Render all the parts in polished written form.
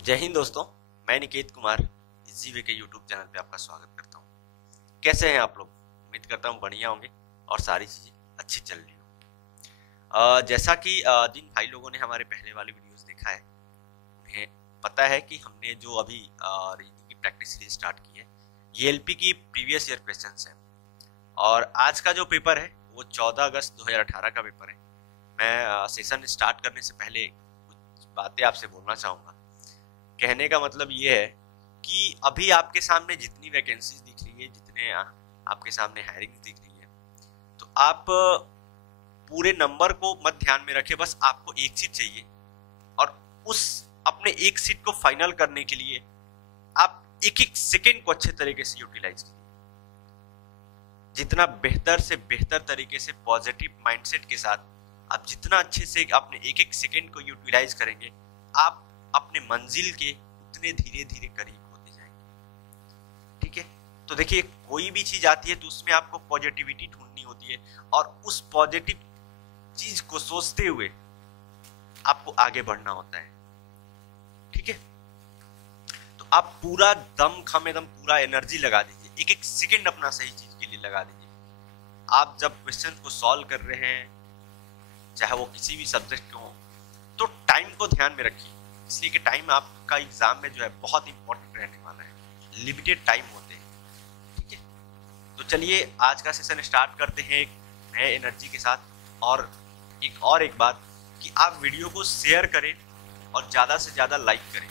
जय हिंद दोस्तों। मैं निकेत कुमार इजी के यूट्यूब चैनल पे आपका स्वागत करता हूँ। कैसे हैं आप लोग? उम्मीद करता हूँ बढ़िया होंगे और सारी चीज़ें अच्छी चल रही हो। जैसा कि जिन भाई लोगों ने हमारे पहले वाले वीडियोस देखा है उन्हें पता है कि हमने जो अभी रीजनिंग की प्रैक्टिस सीरीज स्टार्ट की है, ये एलपी की प्रीवियस ईयर क्वेश्चन है। और आज का जो पेपर है वो 14 अगस्त 2018 का पेपर है। मैं सेशन स्टार्ट करने से पहले कुछ बातें आपसे बोलना चाहूँगा। कहने का मतलब ये है कि अभी आपके सामने जितनी वैकेंसीज दिख रही है, जितने आपके सामने हायरिंग दिख रही है, तो आप पूरे नंबर को मत ध्यान में रखें, बस आपको एक सीट चाहिए। और उस अपने एक सीट को फाइनल करने के लिए आप एक एक सेकेंड को अच्छे तरीके से यूटिलाइज कीजिए। जितना बेहतर से बेहतर तरीके से पॉजिटिव माइंडसेट के साथ आप जितना अच्छे से अपने एक एक सेकेंड को यूटिलाइज करेंगे, आप अपने मंजिल के उतने धीरे धीरे करीब होते जाएंगे। ठीक है, तो देखिए, कोई भी चीज आती है तो उसमें आपको पॉजिटिविटी ढूंढनी होती है और उस पॉजिटिव चीज को सोचते हुए आपको आगे बढ़ना होता है। ठीक है, तो आप पूरा दम खम एकदम पूरा एनर्जी लगा दीजिए, एक एक सेकेंड अपना सही चीज के लिए लगा दीजिए। आप जब क्वेश्चन को सॉल्व कर रहे हैं, चाहे वो किसी भी सब्जेक्ट के हो, तो टाइम को ध्यान में रखिए, इसलिए कि टाइम आपका एग्जाम में जो है बहुत इंपॉर्टेंट रहने वाला है। लिमिटेड टाइम होते हैं। ठीक है, तो चलिए आज का सेशन स्टार्ट करते हैं एक नए एनर्जी के साथ। और एक बात कि आप वीडियो को शेयर करें और ज़्यादा से ज़्यादा लाइक करें।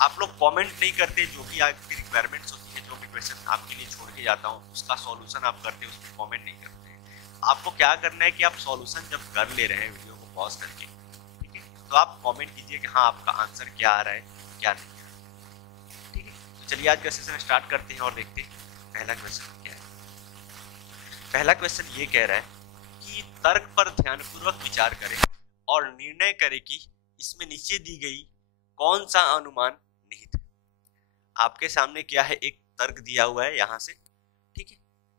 आप लोग कमेंट नहीं करते, जो भी आपकी रिक्वायरमेंट्स होती है, जो भी क्वेश्चन आपके लिए छोड़ के जाता हूँ उसका सॉल्यूशन आप करते हैं, उसमें कमेंट नहीं करते हैं। आपको क्या करना है कि आप सॉल्यूशन जब कर ले रहे हैं वीडियो को पॉज करके, ठीक है, तो आप कमेंट कीजिए कि हाँ आपका आंसर क्या आ रहा है, क्या नहीं आ रहा है। ठीक है, तो चलिए आज का सेशन स्टार्ट करते हैं और देखते हैं पहला क्वेश्चन क्या है। पहला क्वेश्चन ये कह रहा है कि तर्क पर ध्यानपूर्वक विचार करें और निर्णय करें कि इसमें नीचे दी गई कौन सा अनुमान निहित है। आपके सामने क्या है, एक तर्क दिया हुआ है यहाँ से। ठीक है,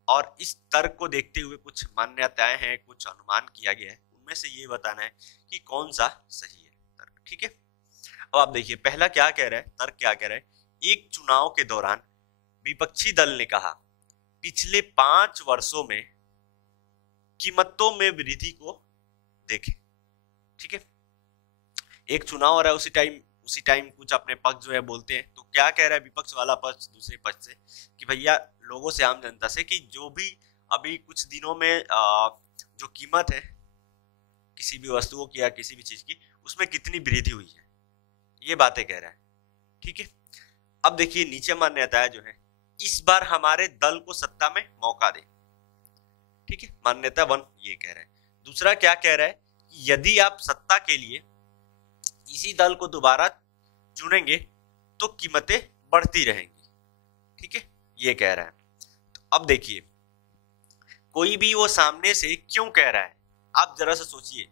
और इस तर्क को देखते हुए कुछ मान्यताएं हैं, कुछ अनुमान किया गया है, उनमें से ये बताना है कि कौन सा सही है तर्क। ठीक है, अब आप देखिए पहला क्या कह रहा है, तर्क क्या कह रहा है। एक चुनाव के दौरान विपक्षी दल ने कहा पिछले 5 वर्षों में कीमतों में वृद्धि को देखें। ठीक है, एक चुनाव हो रहा है, उसी टाइम कुछ अपने पक्ष जो है बोलते हैं, तो क्या कह रहा है विपक्ष वाला पक्ष दूसरे पक्ष से कि भैया लोगों से, आम जनता से, कि जो भी अभी कुछ दिनों में जो कीमत है किसी भी वस्तुओं की या किसी भी चीज की, उसमें कितनी वृद्धि हुई है, ये बातें कह रहा है। ठीक है, अब देखिए नीचे मान्यताएं जो है, इस बार हमारे दल को सत्ता में मौका दे। ठीक है, मान्यता 1 ये कह रहा है। दूसरा क्या कह रहा है, यदि आप सत्ता के लिए इसी दल को दोबारा चुनेंगे तो कीमतें बढ़ती रहेंगी। ठीक है, ये कह रहा है। तो अब देखिए, कोई भी वो सामने से क्यों कह रहा है, आप जरा सा सोचिए,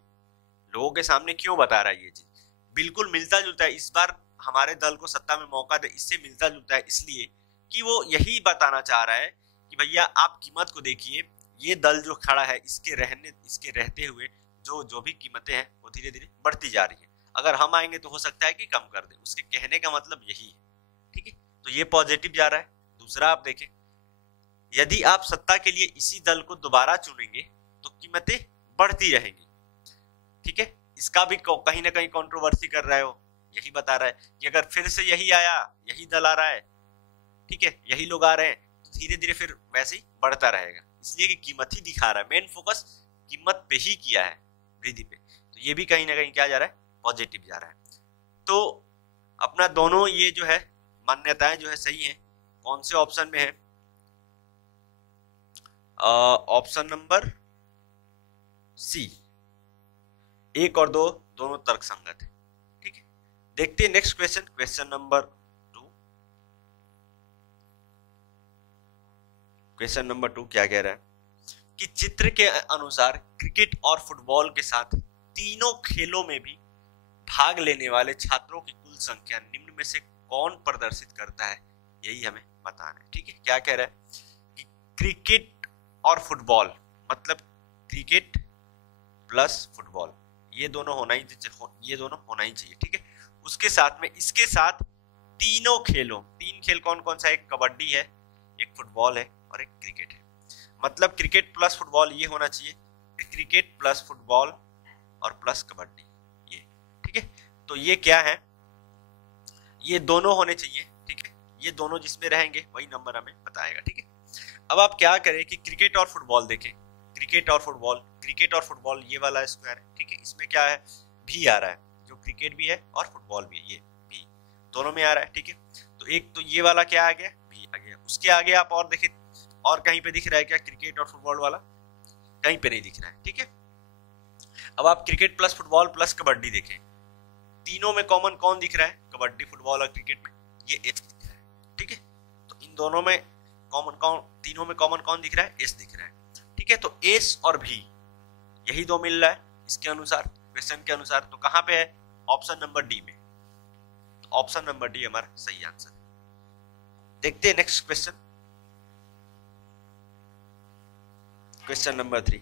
लोगों के सामने क्यों बता रहा है ये चीज। बिल्कुल मिलता जुलता है, इस बार हमारे दल को सत्ता में मौका दे, इससे मिलता जुलता है, इसलिए कि वो यही बताना चाह रहा है कि भैया आप कीमत को देखिए, ये दल जो खड़ा है इसके रहते हुए जो जो भी कीमतें हैं वो धीरे धीरे बढ़ती जा रही है। अगर हम आएंगे तो हो सकता है कि कम कर दे, उसके कहने का मतलब यही है। ठीक है, तो ये पॉजिटिव जा रहा है। दूसरा आप देखें, यदि आप सत्ता के लिए इसी दल को दोबारा चुनेंगे तो कीमतें बढ़ती रहेंगी। ठीक है, इसका भी कहीं ना कहीं कंट्रोवर्सी कर रहा है वो, यही बता रहा है कि अगर फिर से यही आया, यही दल आ रहा है, ठीक है, यही लोग आ रहे हैं, तो धीरे धीरे फिर वैसे ही बढ़ता रहेगा, इसलिए कि कीमत ही दिखा रहा है, मेन फोकस कीमत पे ही किया है, वृद्धि पे। तो ये भी कहीं ना कहीं क्या जा रहा है, पॉजिटिव जा रहा है। तो अपना दोनों ये जो है मान्यताएं जो है सही है। कौन से ऑप्शन में है? ऑप्शन नंबर सी, 1 और 2 दोनों तर्क संगत है। ठीक है, देखते हैं next question, question number 2। Question number 2 क्या कह रहा है कि चित्र के अनुसार क्रिकेट और फुटबॉल के साथ तीनों खेलों में भी भाग लेने वाले छात्रों की कुल संख्या निम्न में से कौन प्रदर्शित करता है, यही हमें बताना है। ठीक है, क्या कह रहा है कि क्रिकेट और फुटबॉल, मतलब क्रिकेट प्लस फुटबॉल, ये दोनों होना ही चाहिए। ठीक है, उसके साथ में इसके साथ तीनों खेलों, तीन खेल कौन कौन सा है, एक कबड्डी है, एक फुटबॉल है और एक क्रिकेट है। मतलब क्रिकेट प्लस फुटबॉल ये होना चाहिए, क्रिकेट प्लस फुटबॉल और प्लस कबड्डी ये, ठीक है। तो ये क्या है, ये दोनों होने चाहिए, ठीक है। ये दोनों जिसमें रहेंगे वही नंबर हमें बताएगा, ठीक है। अब आप क्या करें कि क्रिकेट और फुटबॉल देखें, क्रिकेट और फुटबॉल, क्रिकेट और फुटबॉल ये वाला स्क्वायर है, ठीक है। इसमें क्या है, भी आ रहा है, जो क्रिकेट भी है और फुटबॉल भी है, ये भी दोनों में आ रहा है, ठीक है। तो एक तो ये वाला क्या आ गया, भी आ गया। उसके आगे आप और देखें, और कहीं पे दिख रहा है क्या क्रिकेट और फुटबॉल वाला, कहीं पे नहीं दिख रहा है, ठीक है। अब आप cricket plus football plus kabaddi देखें, तीनों में कॉमन कौन दिख रहा है, कबड्डी फुटबॉल और क्रिकेट में ये एस दिख रहा है, ठीक है। तो इन दोनों में कॉमन कौन, तीनों में कॉमन कौन दिख रहा है, एस दिख रहा है, ठीक है। तो एस और भी यही दो मिल रहा है इसके अनुसार, क्वेश्चन के अनुसार। तो कहां पे है, ऑप्शन नंबर डी में। तो ऑप्शन नंबर डी हमारा सही आंसर है। देखते हैं नेक्स्ट क्वेश्चन, क्वेश्चन नंबर 3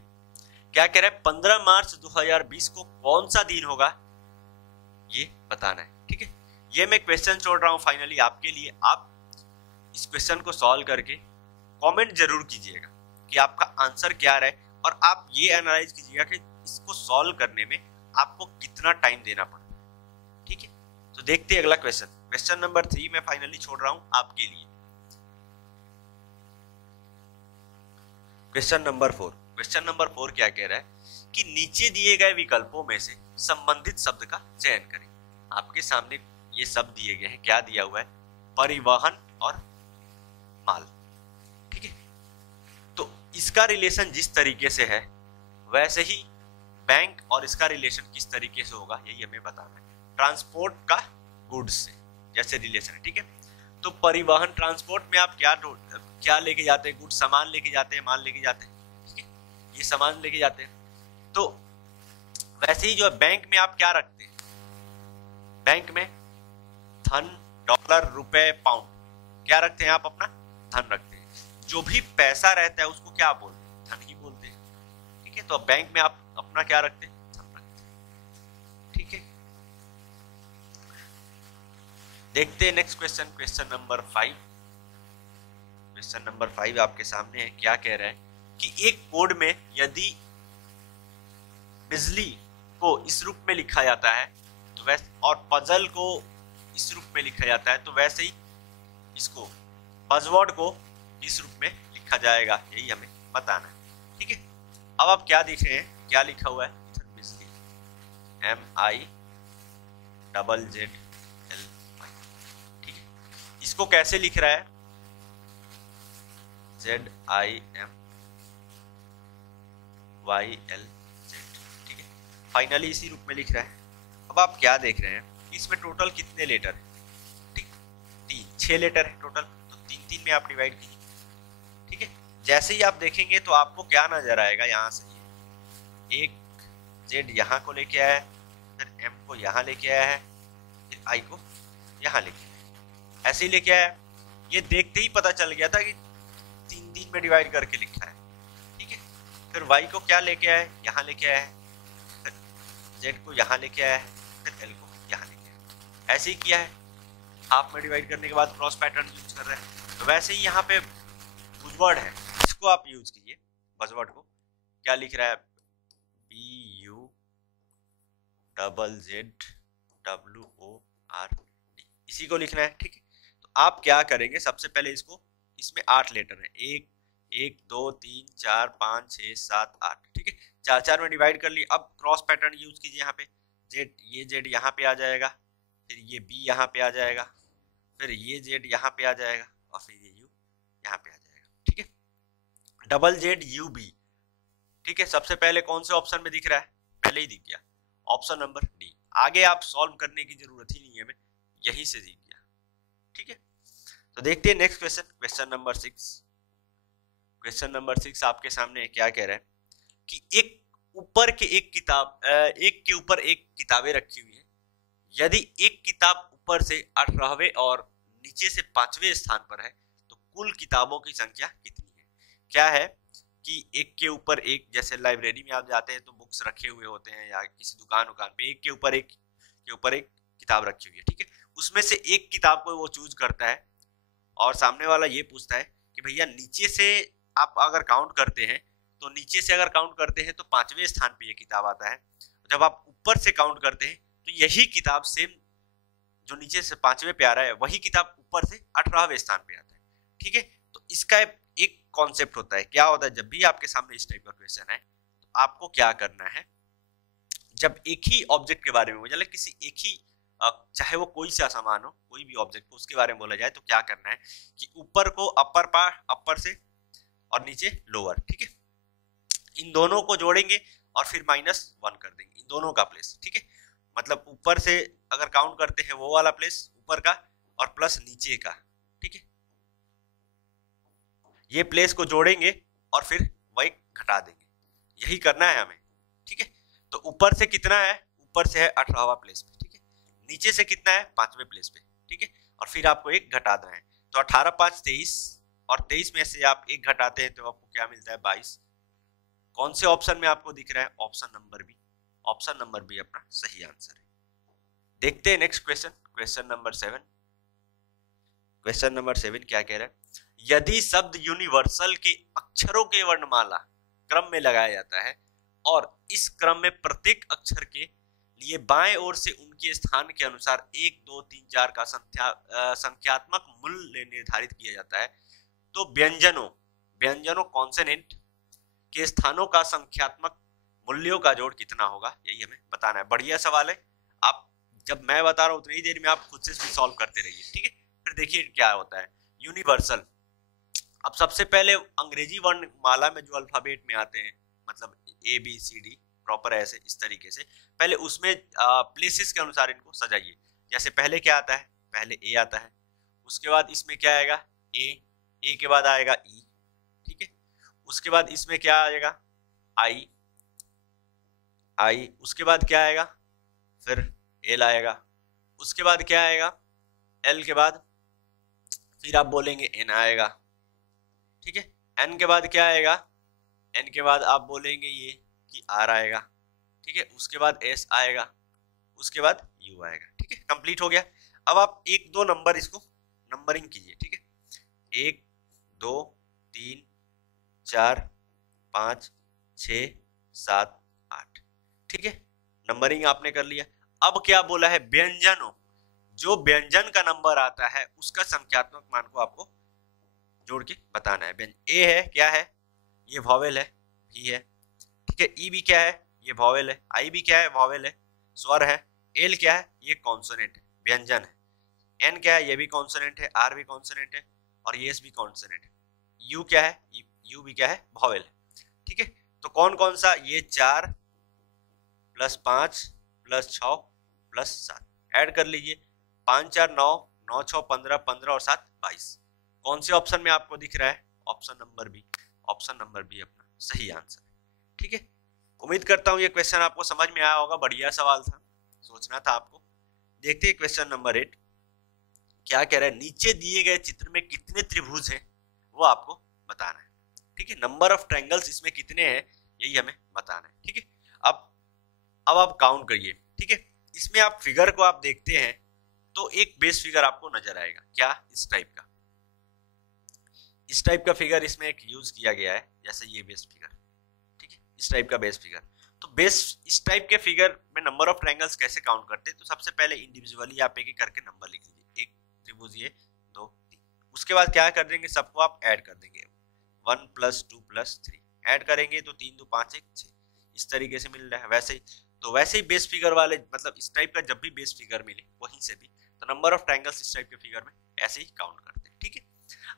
क्या कह रहा है, 15 मार्च 2020 को कौन सा दिन होगा, ये बताना है, ठीक है। ये मैं क्वेश्चन छोड़ रहा हूं फाइनली आपके लिए। आप इस क्वेश्चन को सॉल्व करके कमेंट जरूर कीजिएगा कि आपका आंसर क्या रहे, और आप ये एनालाइज कीजिएगा कि इसको सॉल्व करने में आपको कितना टाइम देना पड़ा, ठीक है। तो देखते हैं अगला क्वेश्चन, क्वेश्चन नंबर 3 मैं फाइनली छोड़ रहा हूं आपके लिए। क्वेश्चन नंबर 4, क्वेश्चन नंबर 4 क्या कह रहा है कि नीचे दिए गए विकल्पों में से संबंधित शब्द का चयन करें। आपके सामने ये शब्द दिए गए हैं, क्या दिया हुआ है, परिवहन और माल, ठीक है। तो इसका रिलेशन जिस तरीके से है वैसे ही बैंक और इसका रिलेशन किस तरीके से होगा यही हमें बताना है। ट्रांसपोर्ट का गुड्स से जैसे रिलेशन है, ठीक है। तो परिवहन, ट्रांसपोर्ट में आप क्या लेके जाते हैं, गुड्स, सामान लेके जाते हैं, माल लेके जाते हैं, ठीक है, ये सामान लेके जाते हैं। तो वैसे ही जो है बैंक में आप क्या रखते हैं, बैंक में धन, डॉलर, रुपए, पाउंड, क्या रखते हैं आप, अपना धन रखते हैं। जो भी पैसा रहता है उसको क्या बोलते हैं, धन ही बोलते हैं, ठीक है। तो बैंक में आप अपना क्या रखते हैं, धन रखते हैं, ठीक है। देखते हैं next question, question number 5। Question number 5 आपके सामने है, क्या कह रहा है कि एक कोड में यदि बिजली को इस रूप में लिखा जाता है तो वैसे, और पजल को इस रूप में लिखा जाता है, तो वैसे ही इसको बजवर्ड को इस रूप में लिखा जाएगा, यही हमें बताना है, ठीक है। अब आप क्या देख रहे हैं, क्या लिखा हुआ है इधर, बिजली, MIZZL, ठीक है। इसको कैसे लिख रहा है, ZIMYLZ, ठीक है। फाइनली इसी रूप में लिख रहा है। अब आप क्या देख रहे हैं, इसमें टोटल कितने लेटर है, ठीक, 6 लेटर है टोटल, तो 3 में आप डिवाइड कीजिए, ठीक है। जैसे ही आप देखेंगे तो आपको क्या नजर आएगा, यहाँ से एक Z यहाँ को लेके आया है, फिर M को यहाँ लेके आया है, फिर I को यहाँ लेके आया है, ऐसे ही लेके आया है। ये देखते ही पता चल गया था कि 3 में डिवाइड करके लिखा है, ठीक है। फिर Y को क्या लेके आया है, यहाँ लेके आया है, फिर Z को यहाँ लेके आया है, फिर L को यहाँ लेके आया है, ऐसे ही किया है। हाफ में डिवाइड करने के बाद क्रॉस पैटर्न यूज कर रहे हैं, तो वैसे ही यहाँ पे बुजवर्ड है, इसको आप यूज कीजिए, बजवर्ड को। क्या लिख रहा है, BUZZWORD, इसी को लिखना है, ठीक है। तो आप क्या करेंगे, सबसे पहले इसको, इसमें 8 लेटर है, 1 2 3 4 5 6 7 8, ठीक है। 4 में डिवाइड कर लिए। अब क्रॉस पैटर्न यूज कीजिए, यहाँ पे Z, ये Z यहाँ पे आ जाएगा, फिर ये B यहाँ पे आ जाएगा, फिर ये Z यहाँ पे आ जाएगा, और फिर ये U यहाँ पे आ जाएगा, ठीक है। ZZUB, ठीक है। सबसे पहले कौन से ऑप्शन में दिख रहा है, पहले ही दिख गया, ऑप्शन नंबर डी। आगे आप सॉल्व करने की जरूरत ही नहीं है, हमें यहीं से दिख गया, ठीक है। तो देखते हैं next question, question number 6। Question number 6 आपके सामने क्या कह रहा है कि एक के ऊपर एक किताबें रखी हुई है। यदि एक किताब ऊपर से 18वें और नीचे से 5वें स्थान पर है तो कुल किताबों की संख्या कितनी है। क्या है कि एक के ऊपर एक, जैसे लाइब्रेरी में आप जाते हैं तो बुक्स रखे हुए होते हैं, या किसी दुकान पे एक के ऊपर एक किताब रखी हुई है, ठीक है। उसमें से एक किताब को वो चूज करता है और सामने वाला ये पूछता है कि भैया नीचे से आप अगर काउंट करते हैं तो नीचे से अगर काउंट करते हैं तो 5वें स्थान पे ये किताब आता है। जब आप ऊपर से काउंट करते हैं तो यही किताब सेम जो नीचे से 5वें पे आ रहा है वही किताब ऊपर से 18वें स्थान पे आता है, ठीक है। तो इसका एक कॉन्सेप्ट होता है, क्या होता है जब भी आपके सामने इस टाइप का क्वेश्चन है तो आपको क्या करना है, जब एक ही ऑब्जेक्ट के बारे में मतलब किसी एक ही चाहे वो कोई सा सामान हो, कोई भी ऑब्जेक्ट हो उसके बारे में बोला जाए तो क्या करना है कि ऊपर को अपर पार्ट अपर से और नीचे लोअर, ठीक है, इन दोनों को जोड़ेंगे और फिर -1 कर देंगे इन दोनों का प्लेस, ठीक है। मतलब ऊपर से अगर काउंट करते हैं वो वाला प्लेस ऊपर का और प्लस नीचे का, ठीक है, ये प्लेस को जोड़ेंगे और फिर वही घटा देंगे, यही करना है हमें, ठीक है। तो ऊपर से कितना है, ऊपर से है 18वां प्लेस पे, ठीक है, नीचे से कितना है 5वें प्लेस पे, ठीक है, और फिर आपको एक घटा देना है। तो 18 5 23 और 23 में से आप एक घटाते हैं तो आपको क्या मिलता है 22। कौन से ऑप्शन में आपको दिख रहा है, option number B, option number B अपना सही आंसर है। देखते हैं next question, question number 7। Question number 7 क्या कह रहा है, यदि शब्द यूनिवर्सल के अक्षरों के वर्णमाला क्रम में लगाया जाता है और इस क्रम में प्रत्येक अक्षर के लिए बाएं ओर से उनके स्थान के अनुसार 1 2 3 4 का संख्यात्मक मूल्य निर्धारित किया जाता है तो व्यंजनों कॉन्सोनेंट के स्थानों का संख्यात्मक मूल्यों का जोड़ कितना होगा, यही हमें बताना है। बढ़िया सवाल है, आप जब मैं बता रहा हूं उतनी देर में आप खुद से सॉल्व करते रहिए, ठीक है। फिर देखिए क्या होता है यूनिवर्सल। अब सबसे पहले अंग्रेजी वर्णमाला में जो अल्फाबेट में आते हैं मतलब ABCD प्रॉपर ऐसे इस तरीके से, पहले उसमें प्लेसेस के अनुसार इनको सजाइए। जैसे पहले क्या आता है, पहले A आता है, उसके बाद इसमें क्या आएगा A के बाद आएगा E, ठीक है, उसके बाद इसमें क्या आएगा I, उसके बाद क्या आएगा फिर L आएगा, उसके बाद क्या आएगा L के बाद फिर आप बोलेंगे N आएगा, ठीक है, N के बाद क्या आएगा, N के बाद आप बोलेंगे ये कि R आएगा, ठीक है, उसके बाद S आएगा, उसके बाद U आएगा, ठीक है, कंप्लीट हो गया। अब आप 1 2 नंबर इसको नंबरिंग कीजिए, ठीक है, 1 2 3 4 5 6 7 8, ठीक है, नंबरिंग आपने कर लिया। अब क्या बोला है व्यंजनों, जो व्यंजन का नंबर आता है उसका संख्यात्मक मान को आपको जोड़ के बताना है। ए है क्या है, ये वॉवेल है, भी है, ठीक है, ई भी क्या है, ये वॉवेल है, आई भी क्या है, वॉवेल है, स्वर है, एल क्या है, ये कॉन्सोनेंट है, व्यंजन है, एन क्या है, ये भी कॉन्सोनेंट है, आर भी कॉन्सोनेंट है और ये भी कॉन्सोनेंट है, यू क्या है, यू भी क्या है, वॉवेल है, ठीक है। तो कौन कौन सा, ये 4 + 5 + 6 + 7 ऐड कर लीजिए, 5 4 9 9 6 15 15 और 7 22। कौन से ऑप्शन में आपको दिख रहा है, option number B, option number B अपना सही आंसर है, ठीक है। उम्मीद करता हूं ये क्वेश्चन आपको समझ में आया होगा, बढ़िया सवाल था, सोचना था आपको। देखते हैं क्वेश्चन नंबर 8 क्या कह रहा है, नीचे दिए गए चित्र में कितने त्रिभुज हैं वो आपको बताना है, ठीक है, नंबर ऑफ ट्रायंगल्स इसमें कितने हैं यही हमें बताना है, ठीक है। अब आप काउंट करिए, ठीक है, इसमें आप फिगर को आप देखते हैं तो एक बेस फिगर आपको नजर आएगा, क्या, इस टाइप का फिगर इसमें एक यूज किया गया है, जैसे ये बेस फिगर, ठीक है, इस टाइप का बेस फिगर। तो बेस इस टाइप के फिगर में नंबर ऑफ ट्रायंगल्स कैसे काउंट करते हैं, तो सबसे पहले इंडिविजुअली आप एक एक करके नंबर लिख लीजिए, एक त्रिभुज ये 2 3, उसके बाद क्या कर देंगे, सबको आप ऐड कर देंगे, 1 + 2 + 3 ऐड करेंगे तो 3 2 5 1 6, इस तरीके से मिल रहा है। वैसे ही बेस फिगर वाले मतलब इस टाइप का जब भी बेस फिगर मिले वहीं से भी तो नंबर ऑफ ट्रायंगल्स इस टाइप के फिगर में ऐसे ही काउंट करते हैं, ठीक है।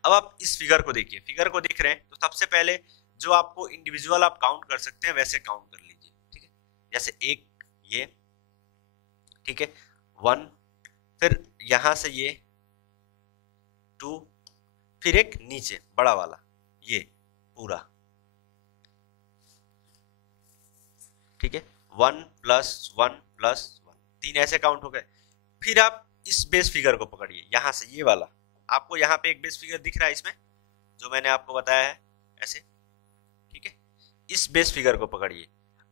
अब आप इस फिगर को देखिए, फिगर को देख रहे हैं तो सबसे पहले जो आपको इंडिविजुअल आप काउंट कर सकते हैं वैसे काउंट कर लीजिए, ठीक है, जैसे एक ये, ठीक है, 1, फिर यहां से ये 2, फिर एक नीचे बड़ा वाला ये पूरा, ठीक है, 1 + 1 + 1 3 ऐसे काउंट हो गए। फिर आप इस बेस फिगर को पकड़िए, यहां से ये वाला, आपको यहाँ पे एक बेस फिगर दिख रहा है इसमें जो मैंने आपको बताया है ऐसे, ठीक है, इस बेस फिगर को पकड़िए।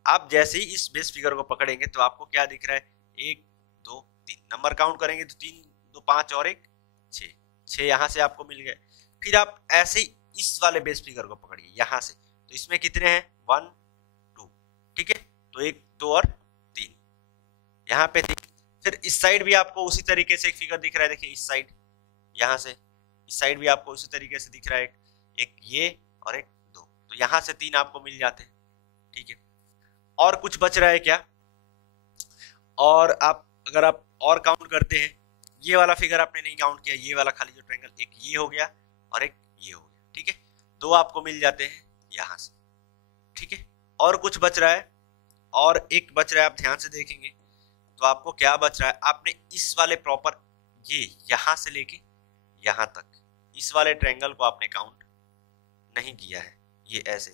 आप जैसे ही इस बेस फिगर को पकड़ेंगे तो आपको क्या दिख रहा है, 1 2 3 नंबर काउंट करेंगे तो 3 2 5 और 1 6, 6 यहाँ से आपको मिल गए। फिर आप ऐसे ही इस वाले बेस फिगर को पकड़िए यहाँ से, तो इसमें कितने हैं 1 2, ठीक है, तो 1 2 और 3, यहाँ पे 3। फिर इस साइड भी आपको उसी तरीके से एक फिगर दिख रहा है, देखिए इस साइड, यहाँ से इस साइड भी आपको उसी तरीके से दिख रहा है, एक ये और एक 2, तो यहाँ से 3 आपको मिल जाते हैं, ठीक है। और कुछ बच रहा है क्या, और आप अगर आप और काउंट करते हैं, ये वाला फिगर आपने नहीं काउंट किया, ये वाला खाली जो ट्रायंगल, एक ये हो गया और एक ये हो गया, ठीक है, 2 आपको मिल जाते हैं यहाँ से, ठीक है। और कुछ बच रहा है, और एक बच रहा है, आप ध्यान से देखेंगे तो आपको क्या बच रहा है, आपने इस वाले प्रॉपर ये यहाँ से लेके यहाँ तक इस वाले ट्रायंगल को आपने काउंट नहीं किया है, ये ऐसे,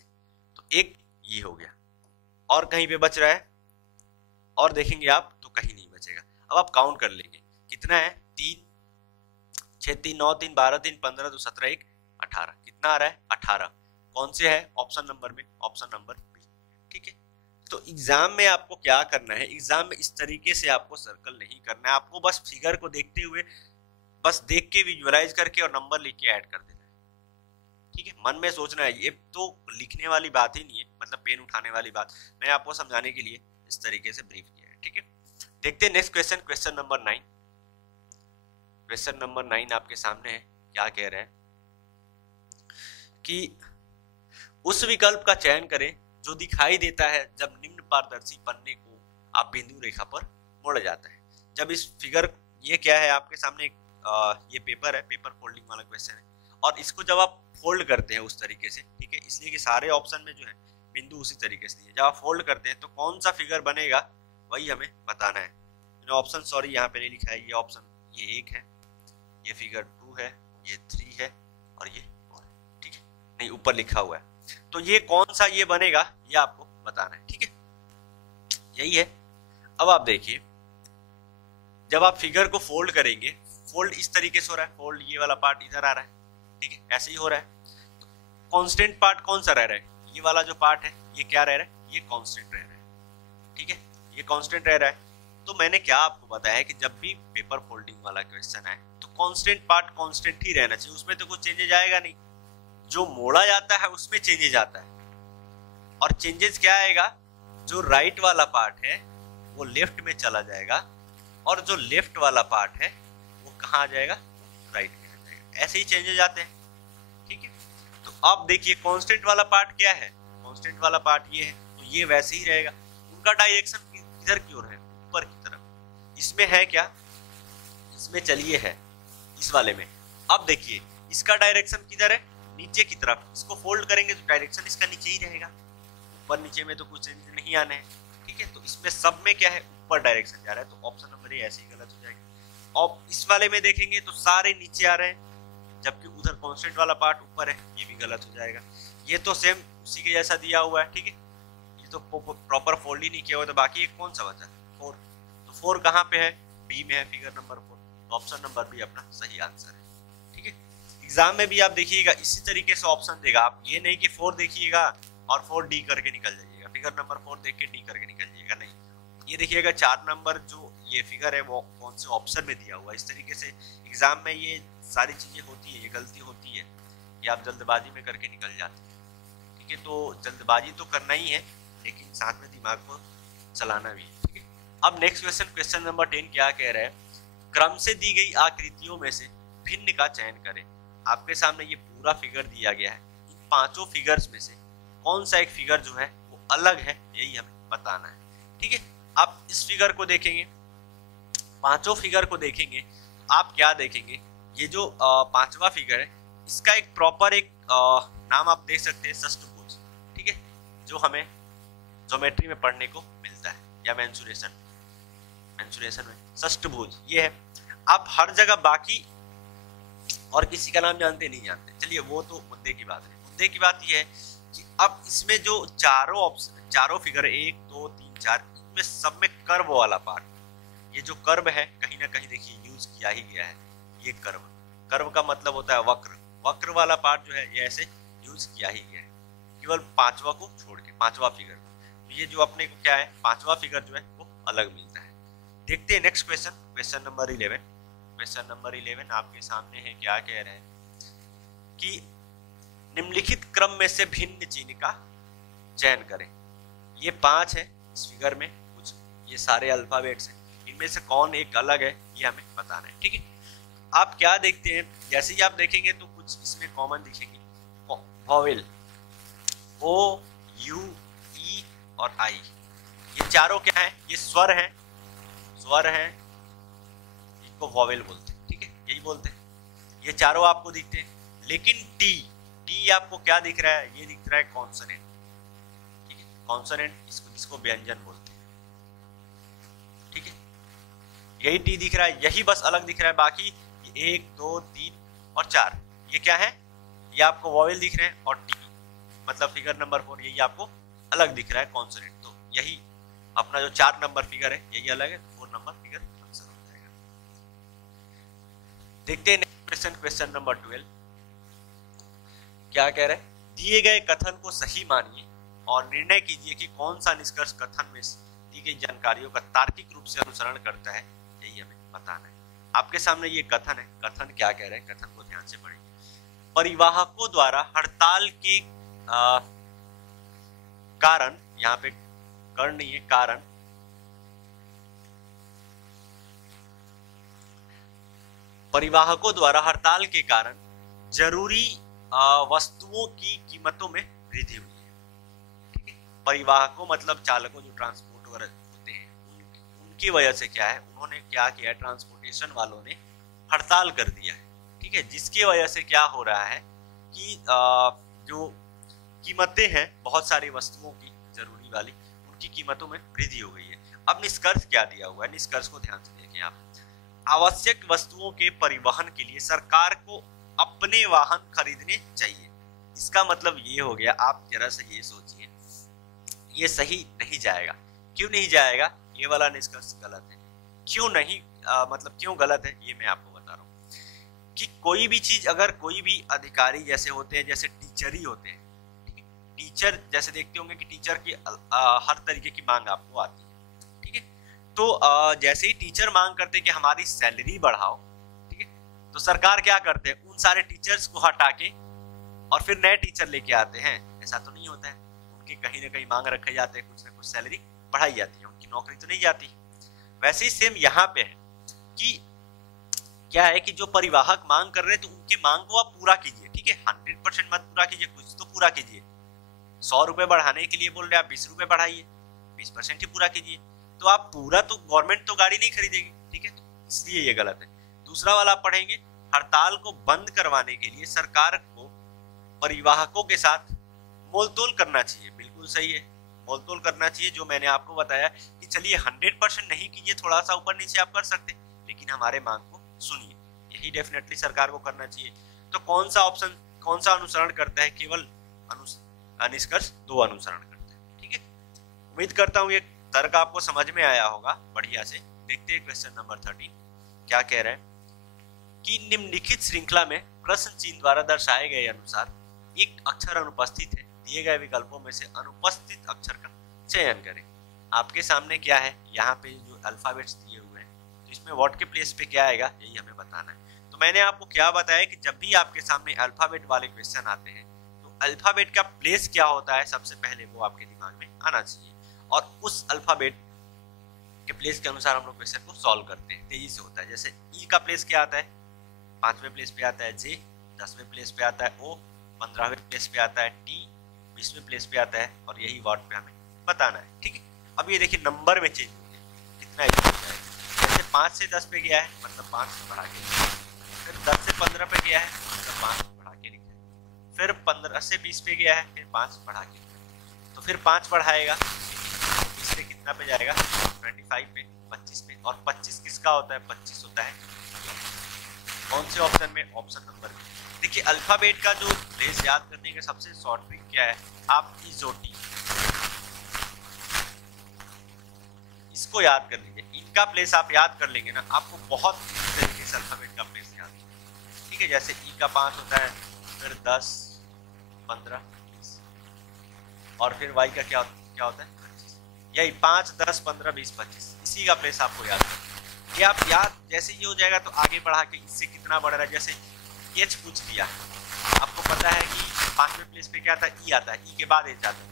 तो एक ये हो गया, और कहीं पे बच रहा है, और देखेंगे आप तो कहीं नहीं बचेगा। अब आप काउंट कर लेंगे कितना है, 3 6 3 9 3 12 3 15 2 17 1 18, कितना आ रहा है 18, कौन से है ऑप्शन नंबर में, ऑप्शन नंबर बी, ठीक है। तो एग्जाम में आपको क्या करना है, एग्जाम में इस तरीके से आपको सर्कल नहीं करना है, आपको बस फिगर को देखते हुए, बस देख के विजुअलाइज करके और नंबर लिख के ऐड कर देना है, ठीक है, मन में सोचना है, ये तो लिखने वाली बात ही नहीं है, मतलब पेन उठाने वाली बात, मैंने आपको समझाने के लिए इस तरीके से ब्रीफ किया है, ठीक है। देखते हैं next question, question number 9। Question number 9 आपके सामने है, क्या कह रहे हैं कि उस विकल्प का चयन करें जो दिखाई देता है जब निम्न पारदर्शी पन्ने को आप बिंदु रेखा पर मोड़ जाता है। जब इस फिगर, ये क्या है आपके सामने, ये पेपर है, पेपर फोल्डिंग वाला क्वेश्चन है, और इसको जब आप फोल्ड करते हैं उस तरीके से, ठीक है, इसलिए कि सारे ऑप्शन में जो है बिंदु उसी तरीके से दिए, जब आप फोल्ड करते हैं तो कौन सा फिगर बनेगा वही हमें बताना है। ऑप्शन सॉरी यहाँ पे नहीं लिखा है, ये ऑप्शन, ये 1 है, ये फिगर 2 है, ये 3 है, और ये 4 है, ठीक है, नहीं ऊपर लिखा हुआ है, तो ये कौन सा ये बनेगा ये आपको बताना है, ठीक है, यही है। अब आप देखिए, जब आप फिगर को फोल्ड करेंगे, फोल्ड इस तरीके से हो रहा है, फोल्ड ये वाला पार्ट इधर आ रहा है, ठीक है, ऐसे ही हो रहा है, तो कांस्टेंट पार्ट कौन सा रह रहा है, ये वाला जो पार्ट है ये क्या रह रहा है, ये कांस्टेंट रह रहा है, ठीक है, ये कांस्टेंट रह रहा है। तो मैंने क्या आपको बताया है कि जब भी पेपर फोल्डिंग वाला क्वेश्चन है तो कांस्टेंट पार्ट कांस्टेंट ही रहना चाहिए, उसमें तो कुछ चेंजेज आएगा नहीं, जो मोड़ा जाता है उसमें चेंजेज आता है, और चेंजेस क्या आएगा, जो राइट वाला पार्ट है वो लेफ्ट में चला जाएगा, और जो लेफ्ट वाला पार्ट है वो कहाँ आ जाएगा, राइट में आ जाएगा, ऐसे ही चेंजेस आते हैं, ठीक है। तो अब देखिए कांस्टेंट वाला पार्ट क्या है, कांस्टेंट वाला पार्ट ये है, तो ये वैसे ही रहेगा, उनका डायरेक्शन किधर की ओर है, ऊपर की तरफ, इसमें है क्या, इसमें चलिए है इस वाले में, अब देखिए इसका डायरेक्शन किधर है, नीचे की तरफ, इसको फोल्ड करेंगे तो डायरेक्शन इसका नीचे ही रहेगा, ऊपर नीचे में तो कुछ चेंज नहीं आने हैं, ठीक है, तो इसमें सब में क्या है, ऊपर डायरेक्शन जा रहा है, तो ऑप्शन नंबर ए ऐसे ही गलत हो जाएगा। और इस वाले में देखेंगे तो सारे नीचे आ रहे हैं, जबकि उधर कांस्टेंट वाला पार्ट ऊपर है, ये भी गलत हो जाएगा। ये तो सेम उसी के जैसा दिया हुआ है, ठीक है, ये तो प्रॉपर फोल्ड ही नहीं किया हुआ, तो बाकी एक कौन सा बचा, 4, तो 4 कहाँ पे है, बी में है, फिगर नंबर 4, तो ऑप्शन नंबर बी अपना सही आंसर है, ठीक है। एग्जाम में भी आप देखिएगा इसी तरीके से ऑप्शन देगा, आप ये नहीं कि 4 देखिएगा और 4 डी करके निकल जाइएगा, फिगर नंबर 4 देख के डी करके निकल जाइएगा, नहीं, ये देखिएगा 4 नंबर जो ये फिगर है वो कौन से ऑप्शन में दिया हुआ है, इस तरीके से एग्जाम में ये सारी चीजें होती है, ये गलती होती है कि आप जल्दबाजी में करके निकल जाते हैं, ठीक है, तो जल्दबाजी तो करना ही है लेकिन साथ में दिमाग को चलाना भी है, ठीक है। अब नेक्स्ट क्वेश्चन, क्वेश्चन नंबर 10 क्या कह रहा है, क्रम से दी गई आकृतियों में से भिन्न का चयन करें। आपके सामने ये पूरा फिगर दिया गया है, इन पांचों फिगर्स में से कौन सा एक फिगर जो है वो अलग है, यही हमें बताना है, ठीक है। आप इस फिगर को देखेंगे, पांचों फिगर को देखेंगे, आप क्या देखेंगे, ये जो पांचवा फिगर है इसका एक प्रॉपर एक नाम आप देख सकते हैं, षष्ठभुज, ठीक है, जो हमें ज्योमेट्री में पढ़ने को मिलता है, या मेंसुरेशन में षष्ठभुज ये है। आप हर जगह बाकी और किसी का नाम जानते नहीं जानते, चलिए वो तो मुद्दे की बात है, मुद्दे की बात ये है कि अब इसमें जो चारों ऑप्शन, चारों फिगर 1 2 3 4, इनमें सब में कर्व वाला पार्ट, ये जो कर्व है कहीं ना कहीं देखिए यूज किया ही गया है, ये कर्व, कर्व का मतलब होता है वक्र, वक्र वाला पार्ट जो है ये ऐसे यूज किया ही गया है, केवल पांचवा को छोड़ के, पांचवा फिगर, तो ये जो अपने को क्या है, पांचवा फिगर जो है वो अलग मिलता है, देखते हैं next question, question number 11। Question number 11 आपके सामने है, क्या कह रहे हैं कि निम्नलिखित क्रम में से भिन्न चिन्ह का चयन करें। ये 5 है इस फिगर में, कुछ ये सारे अल्फाबेट्स हैं, इनमें से कौन एक अलग है ये हमें बताना है। ठीक है, आप क्या देखते हैं, जैसे ही आप देखेंगे तो कुछ इसमें कॉमन दिखेंगे, वॉवेल ओ यू ई और आई, ये चारों क्या है, ये स्वर हैं, स्वर हैं, इनको वॉवेल बोलते हैं। ठीक है, यही बोलते हैं, ये चारों आपको दिखते हैं। लेकिन टी, टी आपको क्या दिख रहा है, ये दिख रहा है कॉन्सोनेंट। ठीक है, कॉन्सोनेंट इसको व्यंजन बोलते हैं। ठीक है, यही टी दिख रहा है, यही बस अलग दिख रहा है। बाकी 1 2 3 और 4 ये क्या है, ये आपको वॉवेल दिख रहे हैं, और टी मतलब फिगर नंबर 4 यही आपको अलग दिख रहा है कॉन्सोनेंट। तो यही अपना जो 4 नंबर फिगर है यही अलग है, 4 नंबर फिगर आंसर हो जाएगा। देखते हैं नेक्स्ट क्वेश्चन, क्वेश्चन नंबर 12 क्या कह रहे हैं, दिए गए कथन को सही मानिए और निर्णय कीजिए कि कौन सा निष्कर्ष कथन में दी गई जानकारियों का तार्किक रूप से अनुसरण करता है, यही हमें बताना है। आपके सामने ये कथन है, कथन क्या कह रहे हैं, कथन को ध्यान से पढ़िए। परिवाहकों द्वारा हड़ताल के कारण, यहाँ पे कारण नहीं है, कारण परिवाहकों द्वारा हड़ताल के कारण जरूरी वस्तुओं की कीमतों में वृद्धि हुई है। ठीक है, परिवाहकों मतलब चालकों जो ट्रांसपोर्ट होते हैं, उनकी वजह से क्या है, उन्होंने क्या किया, ट्रांसपोर्टेशन वालों ने हड़ताल कर दिया है। ठीक है, जिसकी वजह से क्या हो रहा है कि जो कीमतें हैं बहुत सारी वस्तुओं की जरूरी वाली, उनकी कीमतों में वृद्धि हो गई है। अब निष्कर्ष क्या दिया हुआ है, निष्कर्ष को ध्यान से देखिए आप। आवश्यक वस्तुओं के परिवहन के लिए सरकार को अपने वाहन खरीदने चाहिए। इसका मतलब ये हो गया, आप जरा से ये सोचिए, ये सही नहीं जाएगा। क्यों नहीं जाएगा, ये वाला निष्कर्ष गलत है। क्यों नहीं, मतलब क्यों गलत है ये मैं आपको बता रहा हूँ कि कोई भी चीज, अगर कोई भी अधिकारी जैसे होते हैं, जैसे टीचर ही होते हैं, टीचर जैसे देखते होंगे कि टीचर की हर तरीके की मांग आपको आती है। ठीक है, तो जैसे ही टीचर मांग करते हैं कि हमारी सैलरी बढ़ाओ, ठीक है, तो सरकार क्या करते हैं, उन सारे टीचर्स को हटा के और फिर नए टीचर लेके आते हैं। ऐसा तो नहीं होता है, उनके कहीं ना कहीं मांग रखे जाते हैं, कुछ ना कुछ सैलरी बढ़ाई जाती है, उनकी नौकरी तो नहीं जाती। वैसे ही सेम यहाँ पे है कि क्या है कि जो परिवाहक मांग कर रहे हैं तो उनके मांग को आप पूरा कीजिए। ठीक है, 100% मत पूरा कीजिए, कुछ तो पूरा कीजिए। 100 रुपए बढ़ाने के लिए बोल रहे हैं, आप 20 रुपए बढ़ाइए, 20% ही पूरा कीजिए। तो आप पूरा, तो गवर्नमेंट तो गाड़ी नहीं खरीदेगी। ठीक है, तो इसलिए ये गलत है। दूसरा वाला आप पढ़ेंगे, हड़ताल को बंद करवाने के लिए सरकार को परिवाहकों के साथ मोलतोल करना चाहिए। बिल्कुल सही है, मोलतोल करना चाहिए। जो मैंने आपको बताया कि चलिए 100% नहीं कीजिए, थोड़ा सा ऊपर नीचे आप कर सकते, लेकिन हमारे मांग को सुनिए, यही डेफिनेटली सरकार को करना चाहिए। तो कौन सा ऑप्शन, कौन सा अनुसरण करता है, केवल निष्कर्ष 2 अनुसरण करते हैं। ठीक है, उम्मीद करता हूँ ये तर्क आपको समझ में आया होगा बढ़िया से। देखते हैं क्वेश्चन नंबर 13 क्या कह रहे हैं कि निम्नलिखित श्रृंखला में प्रश्न चिन्ह द्वारा दर्शाए गए अनुसार एक अक्षर अनुपस्थित है, दिए गए विकल्पों में से अनुपस्थित अक्षर का चयन करें। आपके सामने क्या है, यहाँ पे जो अल्फाबेट्स दिए हुए हैं, तो इसमें व्हाट के प्लेस पे क्या आएगा यही हमें बताना है। तो मैंने आपको क्या बताया कि जब भी आपके सामने अल्फाबेट वाले क्वेश्चन आते हैं, अल्फाबेट का प्लेस क्या होता है सबसे पहले वो आपके दिमाग में आना चाहिए, और उस अल्फाबेट के प्लेस के अनुसार हम लोग क्वेश्चन को सॉल्व करते हैं, तेजी से होता है। जैसे ई का प्लेस क्या आता है, 5वें प्लेस पे आता है, जे 10वें प्लेस पे आता है, ओ 15वें प्लेस पे आता है, टी 20वें प्लेस पे आता है, और यही वर्ड पे हमें बताना है। ठीक है, अब ये देखिए नंबर में चेंज हो गया, कितना इजी हो जाएगा। जैसे 5 से 10 पे गया है, मतलब 5 से बढ़ा के, फिर 10 से 15 पे गया है, मतलब 5 बढ़ा के लिखा है, फिर 15 से 20 पे गया है, फिर 5 बढ़ा के, तो फिर 5 बढ़ाएगा, 20 पे कितना पे जाएगा, 25 पे, 25 पे, और 25 किसका होता है, 25 होता है कौन से ऑप्शन में, ऑप्शन नंबर में। देखिए अल्फाबेट का जो प्लेस याद करने का सबसे शॉर्ट ट्रिक क्या है, आप इजोटी इसको याद कर लीजिए, इनका प्लेस आप याद कर लेंगे ना, आपको बहुत तरीके से अल्फाबेट का प्लेस याद है। ठीक है, जैसे ई का 5 होता है, फिर 10, 15, 20, और फिर वाई का क्या होता है, 25। यही 5, 10, 15, 20, 25 इसी का प्लेस आपको याद करना। ये आप याद जैसे ये हो जाएगा तो आगे बढ़ा के इससे कितना बढ़ रहा है, जैसे एच पूछ लिया, आपको पता है कि 5वें प्लेस पे क्या आता है, ई आता है, ई के बाद एच आता है,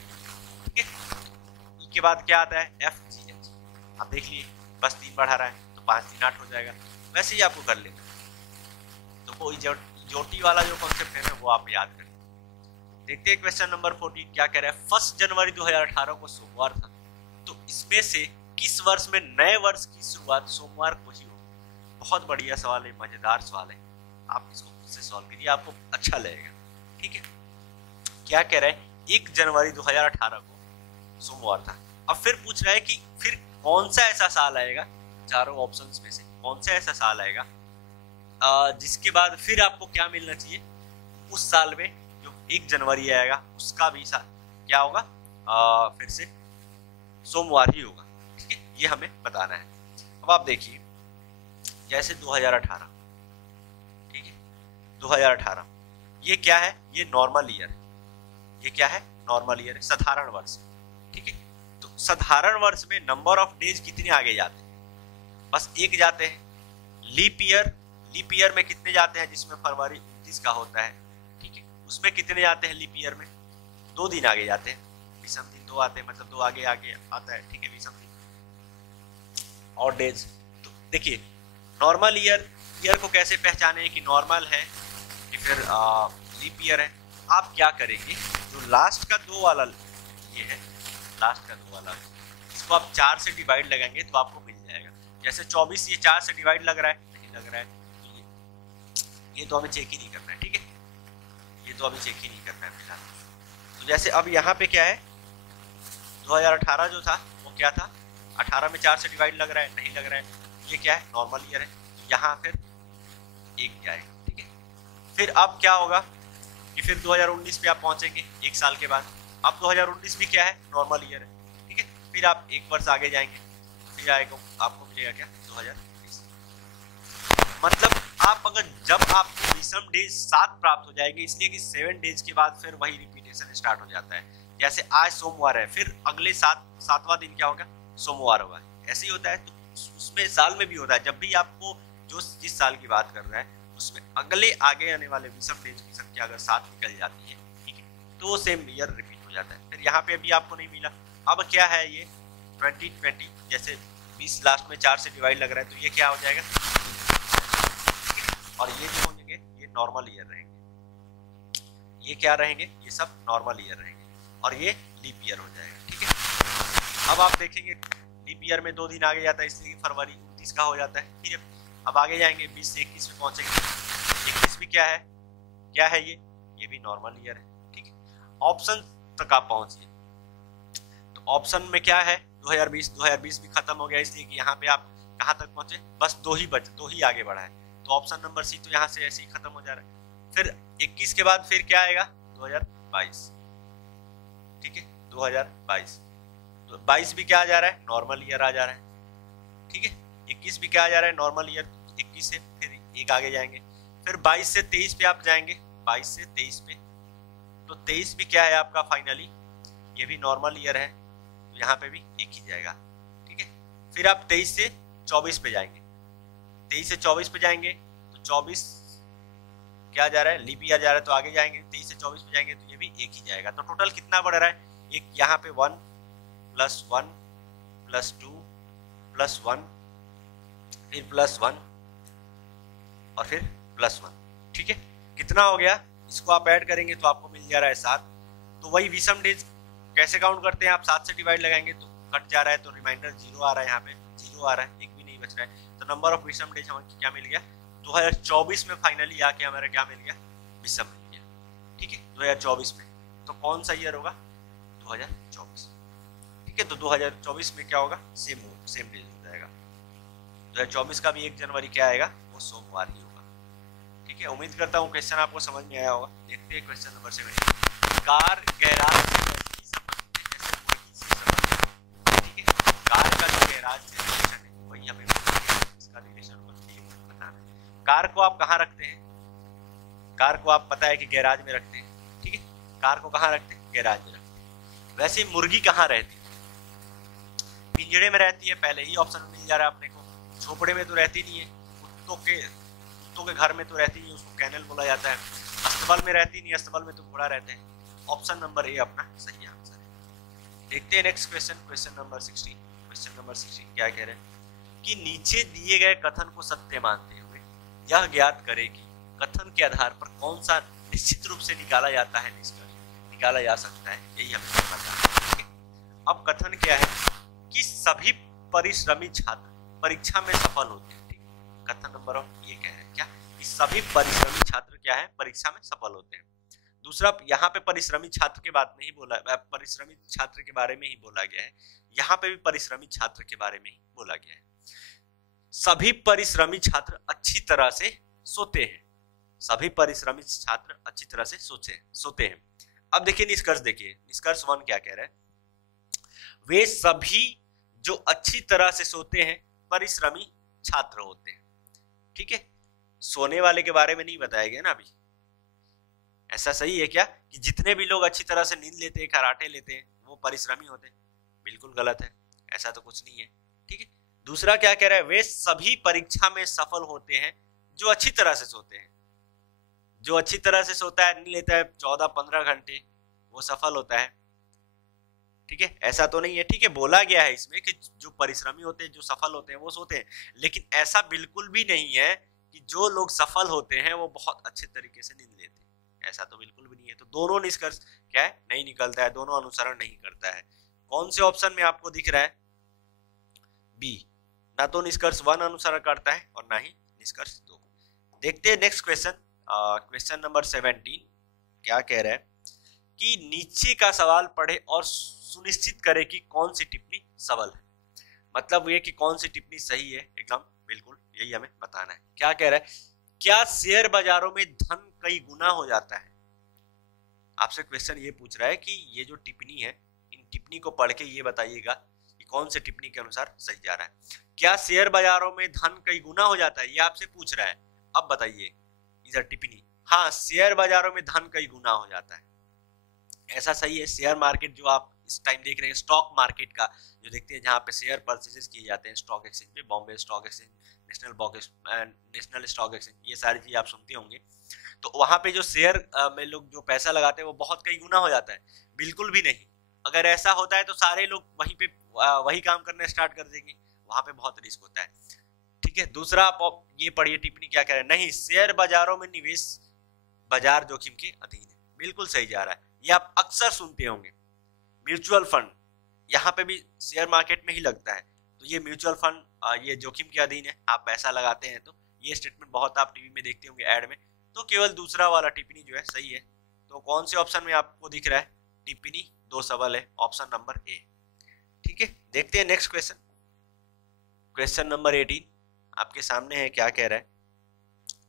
ठीक है। ई के बाद क्या आता है, एफ जी एच। आप देख लिए बस 3 बढ़ा रहा है तो 5 3 8 हो जाएगा। वैसे ही आपको कर लेना। तो वो इजोटी वाला जो कॉन्सेप्ट है ना वो आप याद करें। देखते हैं क्वेश्चन नंबर 14 क्या कह रहा है। 1 जनवरी 2018 को सोमवार था, तो इसमें से किस वर्ष में नए वर्ष की शुरुआत सोमवार को ही होगी। बहुत बढ़िया सवाल है, मजेदार सवाल है, आप इसको खुद से सॉल्व करिए, आपको अच्छा लगेगा, ठीक है। क्या कह रहा है, 1 जनवरी 2018 को सोमवार था। अब फिर पूछ रहा है कि फिर कौन सा ऐसा साल आएगा, चारों ऑप्शंस में से कौन सा ऐसा साल आएगा जिसके बाद फिर आपको क्या मिलना चाहिए, उस साल में जो 1 जनवरी आएगा उसका भी क्या होगा, फिर से सोमवार ही होगा, ठीक है। ये हमें बताना है। अब आप देखिए जैसे 2018, ठीक है, 2018 ये क्या है, ये नॉर्मल ईयर है, ये क्या है, नॉर्मल ईयर है, साधारण वर्ष, ठीक है। तो साधारण वर्ष में नंबर ऑफ डेज कितने आगे जाते हैं, बस 1 जाते हैं। लीप ईयर में कितने जाते हैं, जिसमें फरवरी 29 का होता है, ठीक है, उसमें कितने जाते हैं लीप ईयर में, 2 दिन आगे जाते हैं, विषम दिन 2 आते हैं, मतलब 2 आगे आता है, ठीक है, विषम दिन और डेज। तो देखिए नॉर्मल ईयर को कैसे पहचाने कि नॉर्मल है कि फिर लीप ईयर है। आप क्या करेंगे, जो लास्ट का 2 वाला ये है, लास्ट का 2 वाला इसको आप 4 से डिवाइड लगाएंगे तो आपको मिल जाएगा। जैसे 24 ये 4 से डिवाइड लग रहा है, नहीं लग रहा है, ये तो हमें चेक ही नहीं करना है, ठीक है, ये तो हमें चेक ही नहीं करना है फिलहाल। तो जैसे अब यहाँ पे क्या है, 2018 जो था वो क्या था, 18 में 4 से डिवाइड लग रहा है, नहीं लग रहा है, ये क्या है, नॉर्मल ईयर है, यहाँ फिर 1 जाएगा, ठीक है। फिर अब क्या होगा कि फिर 2019 पे आप पहुंचेंगे 1 साल के बाद। अब 2019 भी क्या है, नॉर्मल ईयर है, ठीक है। फिर आप 1 वर्ष आगे जाएंगे, फिर आएगा आपको मिलेगा क्या, 2020। मतलब आप अगर जब आपको विषम डेज 7 प्राप्त हो जाएगी, इसलिए कि 7 डेज के बाद फिर वही रिपीटेशन स्टार्ट हो जाता है। जैसे आज सोमवार है, फिर अगले 7वां दिन क्या होगा, सोमवार होगा, ऐसे ही होता है। तो उसमें साल में भी होता है, जब भी आपको जो जिस साल की बात कर रहा है उसमें अगले आगे आने वाले विषम डेज की संख्या अगर 7 निकल जाती है, ठीक है, तो वो सेम ईयर रिपीट हो जाता है। फिर यहाँ पे अभी आपको नहीं मिला, अब क्या है ये 2020, जैसे 20 लास्ट में 4 से डिवाइड लग रहा है, तो ये क्या हो जाएगा, और ये जो होंगे ये नॉर्मल ईयर रहेंगे, ये क्या रहेंगे, ये सब नॉर्मल ईयर रहेंगे, और ये लीप ईयर हो जाएगा, ठीक है। अब आप देखेंगे लीप ईयर में 2 दिन आगे जाता है, इसलिए फरवरी 29 का हो जाता है, ठीक है। अब आगे जाएंगे 20 से 21 में पहुंचेंगे, 21 भी क्या है ये भी नॉर्मल ईयर है, ठीक है। ऑप्शन तक आप पहुंचिए, तो ऑप्शन में क्या है, 2020 भी खत्म हो गया, इसलिए कि यहाँ पे आप कहाँ तक पहुंचे, बस 2 ही आगे बढ़ा है, तो ऑप्शन नंबर सी तो यहाँ से ऐसे ही खत्म हो जा रहा है। फिर 21 के बाद फिर क्या आएगा, 2022, ठीक है, 2022, तो 22 भी क्या आ जा रहा है, नॉर्मल ईयर आ जा रहा है, ठीक है। 21 भी क्या आ जा रहा है, नॉर्मल ईयर, 21 से फिर 1 आगे जाएंगे, फिर 22 से 23 पे आप जाएंगे, 22 से 23 पे, तो 23 भी क्या है आपका फाइनली, ये भी नॉर्मल ईयर है, तो यहाँ पे भी 1 ही जाएगा, ठीक है। फिर आप 23 से 24 पे जाएंगे, 23 से 24 पे जाएंगे तो 24 क्या जा रहा है, लीप ईयर जा रहा है, तो आगे जाएंगे 23 से 24 पे जाएंगे तो ये भी 1 ही जाएगा। तो टोटल कितना बढ़ रहा है, एक यहाँ पे 1 + 1 + 2 + 1 फिर +1 और फिर +1, ठीक है। कितना हो गया, इसको आप ऐड करेंगे तो आपको मिल जा रहा है 7। तो वही विषम डेज कैसे काउंट करते हैं, आप 7 से डिवाइड लगाएंगे तो कट जा रहा है, तो रिमाइंडर 0 आ रहा है, यहाँ पे 0 आ रहा है, 1 भी नहीं बच रहा है। तो नंबर ऑफ विषम डेज हमें क्या मिल गया, 2024 में फाइनली आके हमारा क्या मिल गया, विषम मिल गया, ठीक है, 2024 में। तो कौन सा ईयर होगा, 2024, ठीक है। तो 2024 में क्या होगा, सेम डेज हो जाएगा, 2024 का भी 1 जनवरी क्या आएगा, वो सोमवार ही होगा, ठीक है। उम्मीद करता हूँ क्वेश्चन आपको समझ में आया होगा। देखते हैं क्वेश्चन नंबर 7। कार गैराज ठीक है, कार का जो गैराज से रिलेशन है वही हमें इसका रिलेशन बताना है। कार को आप कहाँ रखते हैं, कार को आप पता है कि गैराज में रखते हैं, ठीक है। कार को कहाँ रखते हैं, गैराज में रखते हैं। वैसे मुर्गी कहाँ रहती है, पिंजड़े में रहती है, पहले ही ऑप्शन मिल जा रहा है अपने को। झोपड़े में तो रहती नहीं है, कुत्तों के घर में तो रहती नहीं, उसको कैनल बोला जाता है। अस्तबल में रहती नहीं, अस्तबल में तो घोड़ा रहते हैं। ऑप्शन नंबर ए अपना सही आंसर है। देखते हैं next question, question number 16। Question number 16 क्या कह रहे हैं कि नीचे दिए गए कथन को सत्य मानते हुए यह ज्ञात करे कि कथन के आधार पर कौन सा निश्चित रूप से निकाला जाता है, निकाला जा सकता है, यही हमें समझना है। अब कथन क्या है कि सभी परिश्रमी छात्र परीक्षा में सफल होते हैं। ठीक, कथन नंबर ये कह रहे हैं क्या कि सभी परिश्रमी छात्र क्या है, परीक्षा में सफल होते हैं। दूसरा, यहाँ पे परिश्रमी छात्र के बात में ही बोला, परिश्रमी छात्र के बारे में ही बोला गया है। यहाँ पे भी परिश्रमी छात्र के बारे में ही बोला गया है। सभी परिश्रमी छात्र अच्छी तरह से सोते हैं। सभी परिश्रमी छात्र अच्छी तरह से सोते हैं। अब देखिए निष्कर्ष, देखिए निष्कर्ष 1 क्या कह रहा है, वे सभी जो अच्छी तरह से सोते हैं परिश्रमी छात्र होते हैं। ठीक है, सोने वाले के बारे में नहीं बताया गया ना अभी। ऐसा सही है क्या कि जितने भी लोग अच्छी तरह से नींद लेते हैं, खराटे लेते हैं, वो परिश्रमी होते हैं? बिल्कुल गलत है, ऐसा तो कुछ नहीं है। ठीक है, दूसरा क्या कह रहा है, वे सभी परीक्षा में सफल होते हैं जो अच्छी तरह से सोते हैं। जो अच्छी तरह से सोता है, नींद लेता है 14-15 घंटे, वो सफल होता है। ठीक है, ऐसा तो नहीं है। ठीक है, बोला गया है इसमें कि जो परिश्रमी होते हैं, जो सफल होते हैं, वो सोते हैं, लेकिन ऐसा बिल्कुल भी नहीं है कि जो लोग सफल होते हैं वो बहुत अच्छे तरीके से नींद लेते हैं। ऐसा तो बिल्कुल भी नहीं है। तो दोनों निष्कर्ष क्या है, नहीं निकलता है, दोनों अनुसरण नहीं करता है। कौन से ऑप्शन में आपको दिख रहा है? बी, ना तो निष्कर्ष 1 अनुसरण करता है और ना ही निष्कर्ष 2। देखते हैं नेक्स्ट क्वेश्चन, क्वेश्चन नंबर 17 क्या कह रहा है कि नीचे का सवाल पढ़े और सुनिश्चित करे कि कौन सी टिप्पणी सबल है। मतलब ये कि कौन सी टिप्पणी सही है, एकदम बिल्कुल यही हमें बताना है। क्या कह रहा है, क्या शेयर बाजारों में धन कई गुना हो जाता है? आपसे क्वेश्चन ये पूछ रहा है कि ये जो टिप्पणी है, इन टिप्पणी को पढ़ के ये बताइएगा कि कौन से टिप्पणी के अनुसार सही जा रहा है। क्या शेयर बाजारों में धन कई गुना हो जाता है, ये आपसे पूछ रहा है। अब बताइए इधर टिप्पणी, हाँ शेयर बाजारों में धन कई गुना हो जाता है, ऐसा सही है। शेयर मार्केट जो आप इस टाइम देख रहे हैं, स्टॉक मार्केट का जो देखते हैं, जहाँ पे शेयर परचेजेस किए जाते हैं स्टॉक एक्सचेंज पे, Bombay stock exchange, national stock exchange, ये सारी चीज आप सुनते होंगे। तो वहां पे जो शेयर में लोग जो पैसा लगाते हैं वो बहुत कई गुना हो जाता है? बिल्कुल भी नहीं। अगर ऐसा होता है तो सारे लोग वहीं पे वही काम करना स्टार्ट कर देंगे, वहां पे बहुत रिस्क होता है। ठीक है, दूसरा आप ये पढ़िए टिप्पणी क्या कह रहे हैं, नहीं शेयर बाजारों में निवेश बाजार जोखिम के अधीन है। बिल्कुल सही जा रहा है, ये आप अक्सर सुनते होंगे। म्यूचुअल फंड यहाँ पे भी शेयर मार्केट में ही लगता है, तो ये म्यूचुअल फंड ये जोखिम के अधीन है, आप पैसा लगाते हैं तो ये स्टेटमेंट बहुत आप टीवी में देखते होंगे ऐड में। तो केवल दूसरा वाला टिप्पणी जो है सही है। तो कौन से ऑप्शन में आपको दिख रहा है टिप्पणी 2 सबल है? Option number A. ठीक है, देखते हैं नेक्स्ट क्वेश्चन, क्वेश्चन नंबर 18 आपके सामने है। क्या कह रहा है,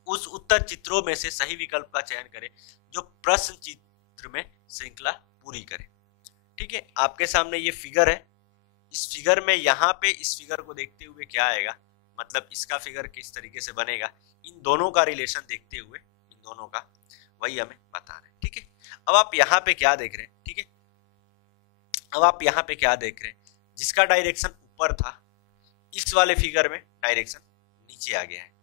उस उत्तर चित्रों में से सही विकल्प का चयन करें जो प्रश्न चित्र में श्रृंखला पूरी करे। ठीक है, आपके सामने ये फिगर है। इस फिगर में यहाँ पे इस फिगर को देखते हुए क्या आएगा, मतलब इसका फिगर किस तरीके से बनेगा, इन दोनों का रिलेशन देखते हुए, इन दोनों का वही हमें बताना है। ठीक है, अब आप यहाँ पे क्या देख रहे हैं? ठीक है, अब आप यहाँ पे क्या देख रहे हैं, जिसका डायरेक्शन ऊपर था, इस वाले फिगर में डायरेक्शन नीचे आ गया है।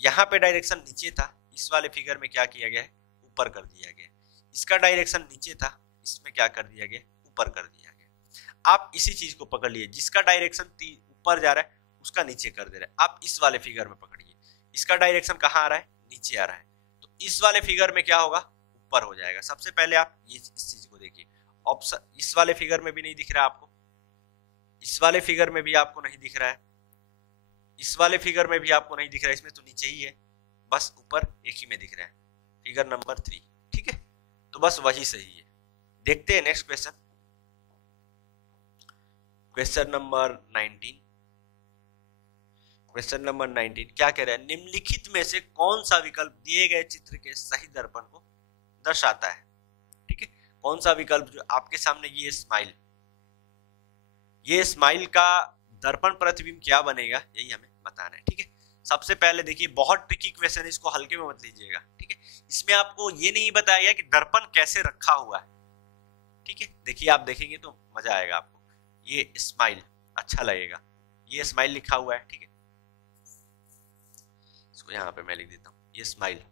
यहाँ पे डायरेक्शन नीचे था, इस वाले फिगर में क्या किया गया है, ऊपर कर दिया गया। इसका डायरेक्शन नीचे था, इसमें क्या कर दिया गया, ऊपर कर दिया गया। आप इसी चीज को पकड़ लिए, जिसका डायरेक्शन ऊपर जा रहा है उसका नीचे कर दे रहा है। आप इस वाले फिगर में पकड़िए, इसका डायरेक्शन कहाँ आ रहा है, नीचे आ रहा है, तो इस वाले फिगर में क्या होगा, ऊपर हो जाएगा। सबसे पहले आप ये इस चीज को देखिए, ऑप्शन इस वाले फिगर में भी नहीं दिख रहा है आपको, इस वाले फिगर में भी आपको नहीं दिख रहा है, इस वाले फिगर में भी आपको नहीं दिख रहा है, इसमें तो नीचे ही है, बस ऊपर एक ही में दिख रहा है, फिगर नंबर 3। ठीक है, तो बस वही सही है। देखते हैं next question, question number 19। Question number 19 क्या कह रहा है, निम्नलिखित में से कौन सा विकल्प दिए गए चित्र के सही दर्पण को दर्शाता है? ठीक है, कौन सा विकल्प, जो आपके सामने ये स्माइल का दर्पण प्रतिबिंब क्या बनेगा, यही हमें बताना है। ठीक है, सबसे पहले देखिए, बहुत ट्रिकी क्वेश्चन है, इसको हल्के में मत लीजिएगा। ठीक है, इसमें आपको ये नहीं बताया गया कि दर्पण कैसे रखा हुआ है। ठीक है, देखिए आप देखेंगे तो मजा आएगा आपको। ये स्माइल अच्छा लगेगा। ये स्माइल लिखा हुआ है, ठीक है, इसको यहाँ पे मैं लिख देता हूँ, ये स्माइल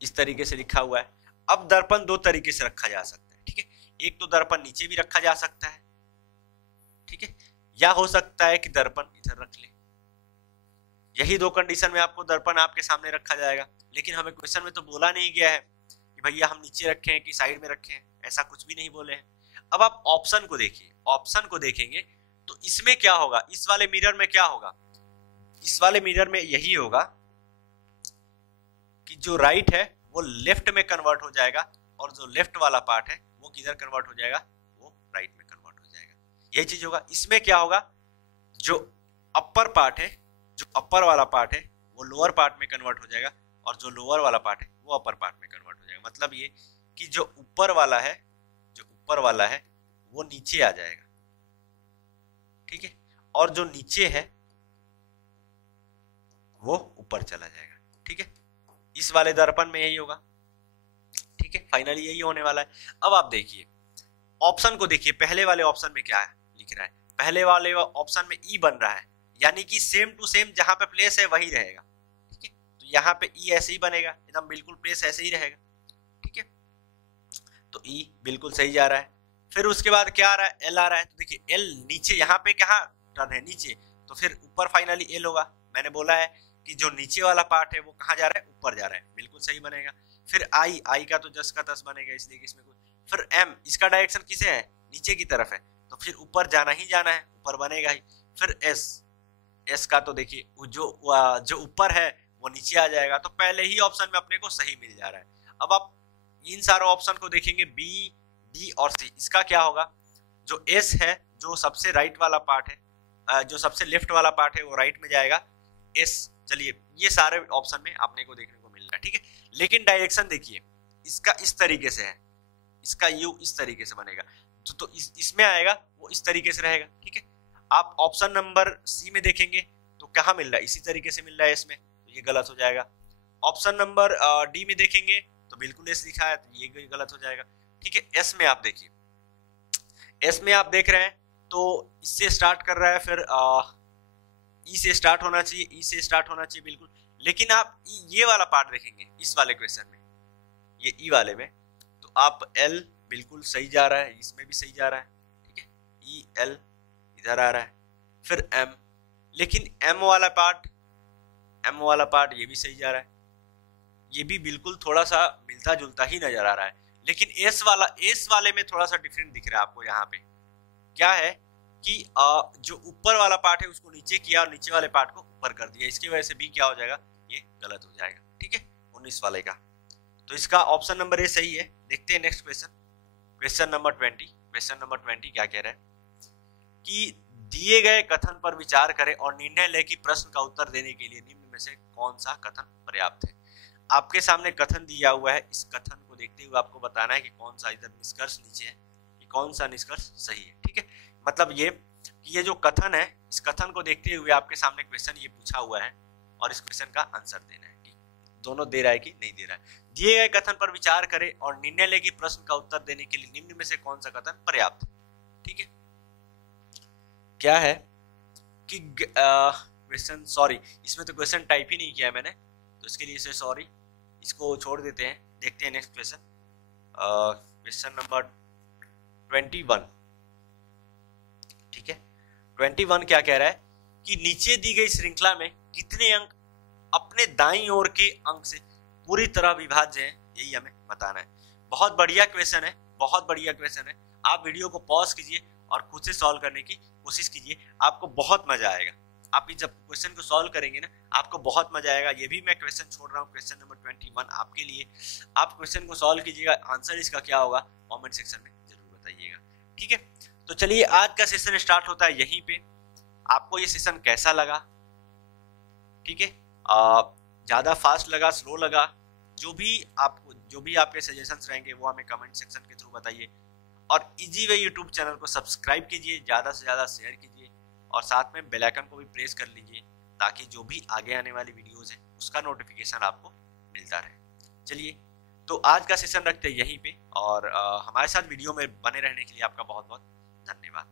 इस तरीके से लिखा हुआ है। अब दर्पण दो तरीके से रखा जा सकता है, ठीक है, एक तो दर्पण नीचे भी रखा जा सकता है, ठीक है, या हो सकता है कि दर्पण इधर रख ले। यही दो कंडीशन में आपको दर्पण आपके सामने रखा जाएगा। लेकिन हमें क्वेश्चन में तो बोला नहीं गया है कि भैया हम नीचे रखें कि साइड में रखें, ऐसा कुछ भी नहीं बोले हैं। अब आप ऑप्शन को देखिए, ऑप्शन को देखेंगे तो इसमें क्या होगा, इस वाले मिरर में क्या होगा, इस वाले मिरर में यही होगा कि जो राइट है वो लेफ्ट में कन्वर्ट हो जाएगा और जो लेफ्ट वाला पार्ट है वो किधर कन्वर्ट हो जाएगा, वो राइट में कन्वर्ट हो जाएगा। यही चीज होगा। इसमें क्या होगा, जो अपर पार्ट है, जो अपर वाला पार्ट है वो लोअर पार्ट में कन्वर्ट हो जाएगा और जो लोअर वाला पार्ट है वो अपर पार्ट में कन्वर्ट हो जाएगा। मतलब ये कि जो ऊपर वाला है, जो ऊपर वाला है वो नीचे आ जाएगा, ठीक है, और जो नीचे है वो ऊपर चला जाएगा, ठीक है। इस वाले दर्पण में यही होगा, ठीक है, फाइनली यही होने वाला है। अब आप देखिए ऑप्शन को देखिए, पहले वाले ऑप्शन में क्या लिख रहा है, पहले वाले ऑप्शन में ई बन रहा है, यानी कि सेम टू सेम जहां पे प्लेस है वही रहेगा, ठीक है। तो यहाँ पे ई ऐसे ही बनेगा, एकदम बिल्कुल प्लेस ऐसे ही रहेगा, ठीक है। तो ई बिल्कुल सही जा रहा है। फिर उसके बाद क्या आ रहा है, एल आ रहा है। तो देखिए एल नीचे, यहाँ पे कहाँ टर्न है, नीचे, तो फिर ऊपर फाइनली एल होगा। मैंने बोला है कि जो नीचे वाला पार्ट है वो कहाँ जा रहा है, ऊपर जा रहा है, बिल्कुल सही बनेगा। फिर आई, आई का तो जस का तस बनेगा, इसलिए कि इसमें कोई। फिर एम, इसका डायरेक्शन किसे है, नीचे की तरफ है, तो फिर ऊपर जाना ही जाना है, ऊपर बनेगा ही। फिर एस, एस का तो देखिए जो ऊपर है वो नीचे आ जाएगा, तो पहले ही ऑप्शन में अपने को सही मिल जा रहा है। अब आप इन सारे ऑप्शन को देखेंगे, बी, डी और सी, इसका क्या होगा, जो एस है, जो सबसे राइट वाला पार्ट है, जो सबसे लेफ्ट वाला पार्ट है वो राइट में जाएगा, एस। चलिए ये सारे ऑप्शन में आपने को देखने को मिल रहा है, ठीक है। लेकिन डायरेक्शन देखिए, इसका इस तरीके से है, इसका यू इस तरीके से बनेगा, तो इसमें आएगा वो इस तरीके से रहेगा, ठीक है। आप ऑप्शन नंबर सी में देखेंगे तो कहाँ मिल रहा है, इसी तरीके से मिल रहा है इसमें, तो ये गलत हो जाएगा। ऑप्शन नंबर डी में देखेंगे तो बिल्कुल एस लिखा है, तो ये गलत हो जाएगा, ठीक है। एस में आप देखिए, एस में आप देख रहे हैं तो इससे स्टार्ट कर रहा है, फिर ई से स्टार्ट होना चाहिए, ई से स्टार्ट होना चाहिए बिल्कुल। लेकिन आप ये वाला पार्ट देखेंगे इस वाले क्वेश्चन में, ये ई वाले में, तो आप एल बिल्कुल सही जा रहा है, इसमें भी सही जा रहा है, ठीक है, ई एल इधर आ रहा है। फिर एम, लेकिन एम वाला पार्ट, एम वाला पार्ट ये भी सही जा रहा है, ये भी बिल्कुल थोड़ा सा मिलता जुलता ही नजर आ रहा है। लेकिन एस वाला, एस वाले में थोड़ा सा डिफरेंट दिख रहा है आपको। यहाँ पे क्या है कि जो ऊपर वाला पार्ट है उसको नीचे किया और नीचे वाले पार्ट को ऊपर कर दिया, इसकी वजह से भी क्या हो जाएगा, ये गलत हो जाएगा, ठीक है, 19 वाले का। तो इसका ऑप्शन नंबर ए सही है। देखते हैं next question, question number 20। Question number 20 क्या कह रहा है कि दिए गए कथन पर विचार करें और निर्णय लें कि प्रश्न का उत्तर देने के लिए निम्न में से कौन सा कथन पर्याप्त है। आपके सामने कथन दिया हुआ है, इस कथन को देखते हुए आपको बताना है कि कौन सा इधर निष्कर्ष नीचे है, कि कौन सा निष्कर्ष सही है, ठीक है। मतलब ये जो कथन है, इस कथन को देखते हुए आपके सामने क्वेश्चन ये पूछा हुआ है और इस क्वेश्चन का आंसर देना है कि दोनों दे रहा है कि नहीं दे रहा है। दिए गए कथन पर विचार करें और निर्णय लें कि प्रश्न का उत्तर देने के लिए निम्न में से कौन सा कथन पर्याप्त है, ठीक है। क्या है कि क्वेश्चन, सॉरी इसमें तो क्वेश्चन टाइप ही नहीं किया है मैंने, तो इसके लिए सॉरी, इसको छोड़ देते हैं। देखते हैं नेक्स्ट क्वेश्चन, क्वेश्चन नंबर 21, ठीक है। 21 क्या कह रहा है कि नीचे दी गई श्रृंखला में कितने अंक अपने दाईं ओर के अंक से पूरी तरह विभाज्य हैं, यही हमें बताना है। बहुत बढ़िया क्वेश्चन है, बहुत बढ़िया क्वेश्चन है। आप वीडियो को पॉज कीजिए और खुद से सॉल्व करने की कोशिश कीजिए, आपको बहुत मजा आएगा। आप जब क्वेश्चन को सॉल्व करेंगे ना, आपको बहुत मजा आएगा। ये भी मैं क्वेश्चन छोड़ रहा हूँ, क्वेश्चन नंबर 21 आपके लिए। आप क्वेश्चन को सॉल्व कीजिएगा, आंसर इसका क्या होगा कमेंट सेक्शन में जरूर बताइएगा, ठीक है। तो चलिए आज का सेशन स्टार्ट होता है यहीं पे। आपको ये सेशन कैसा लगा, ठीक है, ज्यादा फास्ट लगा, स्लो लगा, जो भी आपके सजेशंस रहेंगे वो हमें कमेंट सेक्शन के थ्रू बताइए। और इजी वे यूट्यूब चैनल को सब्सक्राइब कीजिए, ज़्यादा से ज़्यादा शेयर कीजिए और साथ में बेल आइकन को भी प्रेस कर लीजिए ताकि जो भी आगे आने वाली वीडियोस है उसका नोटिफिकेशन आपको मिलता रहे। चलिए तो आज का सेशन रखते हैं यहीं पे और हमारे साथ वीडियो में बने रहने के लिए आपका बहुत बहुत धन्यवाद।